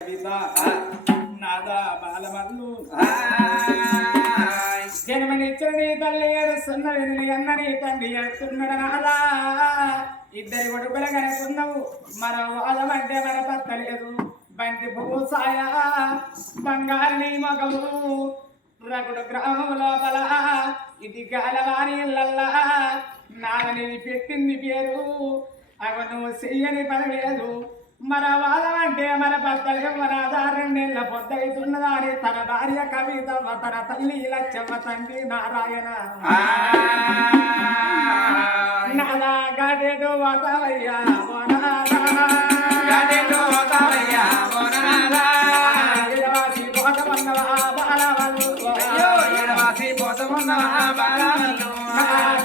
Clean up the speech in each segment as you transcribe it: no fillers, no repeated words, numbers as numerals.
నాదా బాలమల్లు జన్మనిచ్చిన నీ తల్లి ఏడుస్తున్నది నీ అన్నని తండ్రి ఏడుస్తున్నాడు నాదా ఇద్దరి కొడుకుల కనుకున్నావు మన వాదం అంటే మన పత్తలేదు బంతి పువ్వు సాయ బంగారు నీ మగవు రగుడు గ్రామం లోపల ఇది గాలవాణి ఇళ్ళల్లా నాగని పెట్టింది పేరు అవ నువ్వు చెయ్యని పని లేదు మన వాదం అంటే మన భర్తలే మన ఆధారం నెల పొద్దవుతున్నదా అని తన భార్య కవితవ్వ తన తల్లి లచ్చవ్వ తండ్రి నారాయణ నాదా గడేడు వాతవయ్యా ఎడవాసి పోతమన్నవా బాలవల్లు ఎడవాసి పోతమన్నవా బాలవల్లు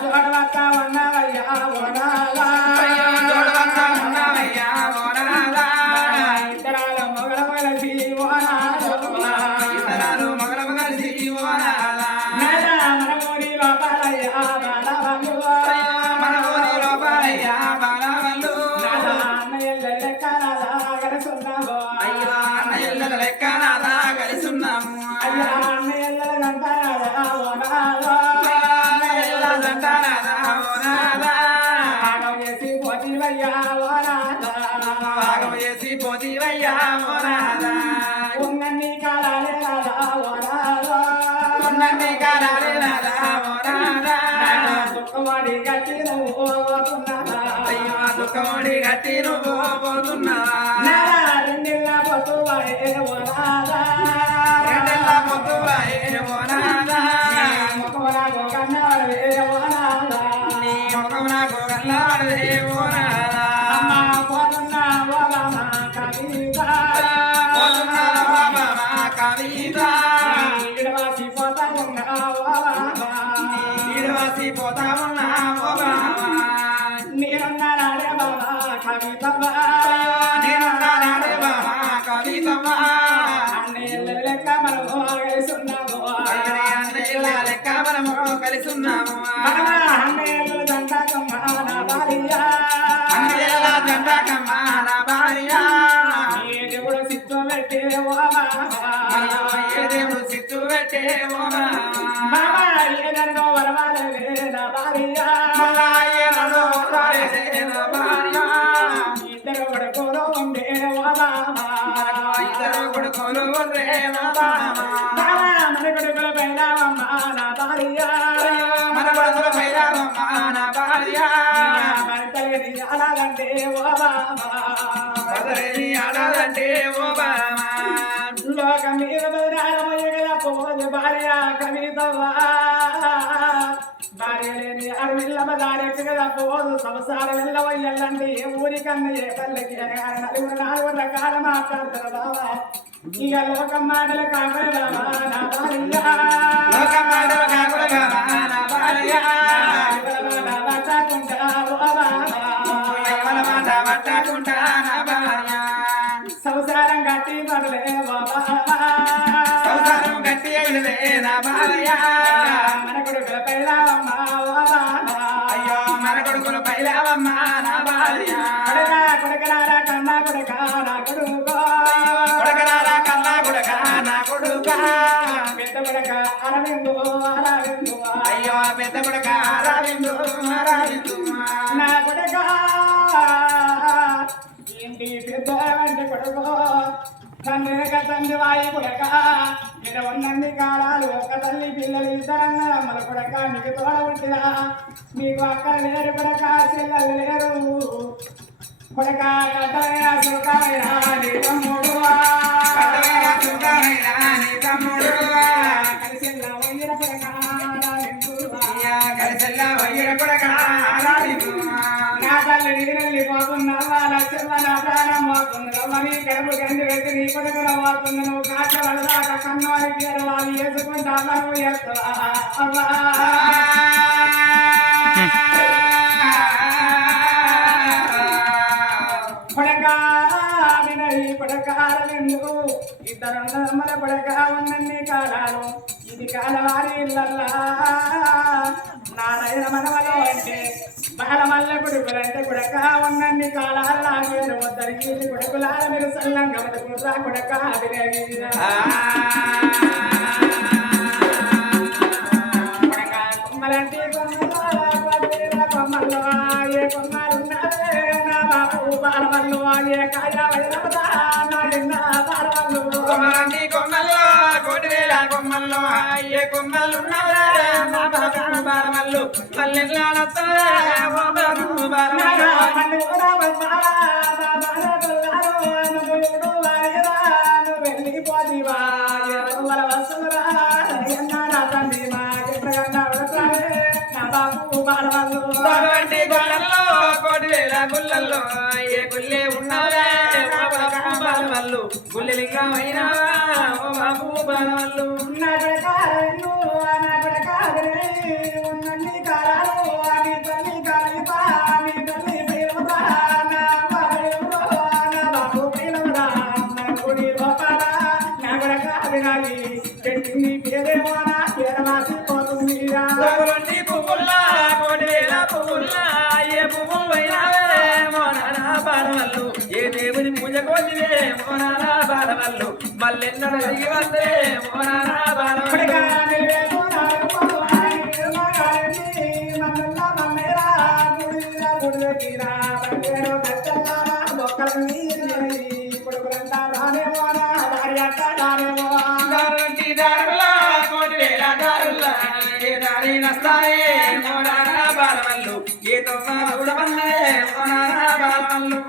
జోడవత్త ఉన్నవయ్యా దుఃఖమడి గట్టి నువ్వు పోతున్నా రెండిల్లా పొద్దువాయే రెండిల్లా పొద్దువాయే ముఖమున గోగన్నాడే నీ ముఖమున గోగన్నాడే పోతున్నా కవిత పోతున్నా కవిత ఇడవాసి పోతా ఉన్నా ఇడవాసి పోతా ఉన్నా నేనున్నాడే బాబా కవితమ్మా నేనున్నాడే బాబా కవితమ్మా అన్నయ్య లెక్క మనము కలిసున్నాము అన్నయ్య లెక్క మనము కలిసున్నాము అన్నయ్య దండకమ్మ నా భార్య అన్నయ్య దండకమ్మ నా భార్య ఏ దేవుడు సిత్తు పెట్టే ఓ బాబా ఏ దేవుడు సిత్తు పెట్టే ఓ బాబా ఏ నన్ను వరవాలే నా భార్య ఇద్దరు కొడుకులు ఉండే ఇద్దరు కొడుకులు ఉండే మన కొడుకులు పైరావమ్మ నా భార్య మన కొడుకులు పైరావమ్మ నా భార్య భర్తలేని ఆడాలంటే ఓ భర్తలేని ఆడాలంటే ఓ లోకం మీద బదిరాడమయ్య కదా పోదు భార్య కవితవా భార్య లేని అడవిల్ల దారెక్కి కదా పోదు సంసారం వెళ్ళవయ్యల్లంటే ఏ ఊరికన్నా ఏ తల్లికి నలుగురు నాలుగు రకాల మాట్లాడతారు బాబా ఇక లోకం మాటలు కాకులు బాబా నా భార్య లోకం మాటలు కాకులు బాబా నా భార్య పట్టకుంటా పట్టకుంటా నా భార్య సంసారం గట్టి పడలే బాబా సంసారం గట్టి అయినదే నా భార్య మన కొడుకుల పైరావమ్మ అయ్యో మన కొడుకుల పైరావమ్మ నా భార్య కొడుకరారా కన్నా కొడుక నా కొడుకు కొడుకరారా కన్నా కొడుక నా కొడుక పెద్ద కొడుక అరవిందు అరవిందు అయ్యో పెద్ద కొడుక అరవిందు అరవిందు నా కొడుక ఇంటి పెద్ద వంటి కొడుకు తండ్రిక తండ్రి వాయి కొడక ఇక్కడ ఉన్నన్ని కాలాలు ఒక తల్లి పిల్లలు ఇద్దరన్న అమ్మల కొడక మీకు తోడ పుట్టినా మీకు అక్కడ లేరు కొడక చెల్లెలు లేరు కొడక కట్టమైన సుఖమైన నీ తమ్ముడు కలిసిల్లా వయ్యర కొడక కలిసిల్లా వయ్యర కొడక నా తల్లి వెళ్ళిపోతున్నా వాళ్ళ చెల్ల నా ప్రాణం పోతుంది రమ్మని కడుపు గండి పెట్టి నీ కొడుకుల పోతుంది నువ్వు కాచ పడదాకా కన్నోని పేరు వాళ్ళు వేసుకుంటా నువ్వు ఎత్తువా కొడక వినవి కొడకాలెందుకు ఇద్దరు మన కొడక ఉన్నన్ని కాలాలు ఇది కాలవారి ఇళ్ళల్లా నారాయణ మనవలో అంటే బాలమల్ల కొడుకులంటే కొడక ఉన్నన్ని కాలాల్లా మీరు వద్దరికి కొడుకులాల మీరు సల్లంగా బతుకురా కొడక అభినయ కొమ్మలంటే కొమ్మల్లో ఏ కొమ్మలున్నారే నా బాబు బాలమల్లు ఏ కాయ వైరవతా నా బాలమల్లు కొమ్మలంటి కొమ్మల్లో కోటివేల కొమ్మల్లో ఏ కొమ్మలున్నారే నా బాబు బాలమల్లు పల్లెల్లాడతారే ఓ బాబు బాలమల్లు వెళ్ళిపోదివా వసురా ఎన్నారా తండ్రి మా బాలవంటి గొల్లల్లో కోటివేల గుళ్ళల్లో ఏ గుళ్ళే ఉన్నావే బాలవల్లు గుళ్ళలింగమైనా ఓ బాబు బాలవల్లు ఉన్నన్ని కాలాలు అని తల్లి కాలి పాని తల్లి పేరురా నా బాబు పేరురా మన గుడి లోపల నా కొడక వినాలి పెట్టింది పేరేమో నా పేరమాసి పోతుందిరా పువ్వుల్లా కోటివేల పువ్వుల్లా ఏ పువ్వులు అయినావే మోనానా బాలవల్లు ఏ దేవుని పూజ కోటివే మోనానా బాలవల్లు మల్లెన్నడు తిరిగి వస్తే మోనానా బాలవల్లు కోటివేల దారుల్లా ఏ దారి నస్తాయే మోనానా బాలవల్లు ఏ తొమ్మ చూడవల్లే మోనానా బాలవల్లు